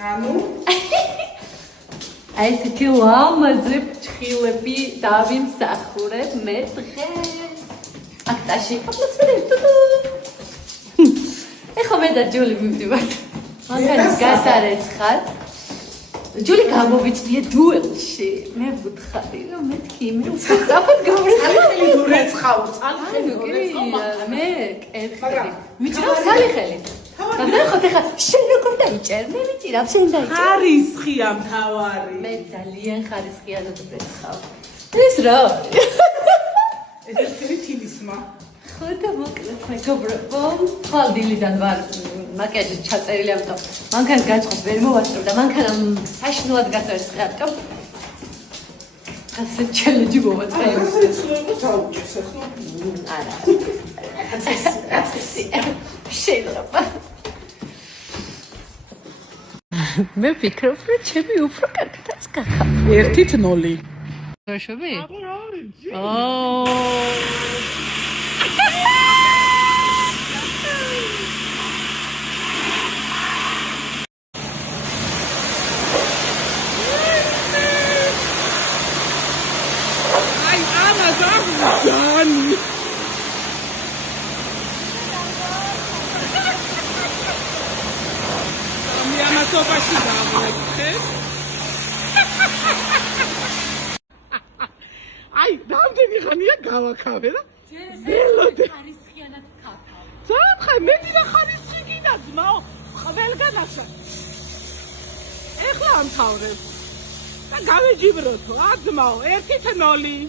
ანუ აი ესეთი ლამაზი ფრჩხილები დავიმსახურებ მე დღეს. აქტაში აპლოდსმენტები. ეხლა მე და ჯული მივდივართ. მანქანის გასარეცხად. ჯული გამოვიწვია დუელში. მე ვუთხარი რომ მეთქი მე უბრალოდ სალიხელი დურეცხავ, სალიხელი დურეცხავ მე კერხელი. მიჭრა სალიხელი. ნახოთ ეხლა შენ როგორ დაიჭერ? მე ვიჭირავ, შენ დაიჭერ. ხარისხია მთავარი. მე ძალიან ხარისხიანად ვეცხავ. ეს რა? ეს ერთი თილისმა. ხო და მოკლედ მეგობრებო, ხალდილიდან ვარ მაკიაჟი ჩაწერილი ამიტომ მანქანის გაწყობს ვერ მოვასწრო და მანქანა საშინლად გასარცხა. ასე ჩელენჯი მოვაწყე. ასე ცდილობ ჩაუჭერს ახლა. არა. ასე შეიძლება. მე ვფიქრობ, რომ ჩემი უფრო კარგადაც გახავ. 1-0. ბავშვები? აი, ამაზანი. ამასობაში გამოვიქცეს. აი, რამდენი ხანია გავაკავე რა? ველოდე. ხარისხიანად ვქავ. ძათხა, მე მინდა ხარისხი გინდა ძმაო, ყველგან ახლა. ეხლა ამთავრებ. და გავეჯიბროთ, რა ძმაო, 1-0.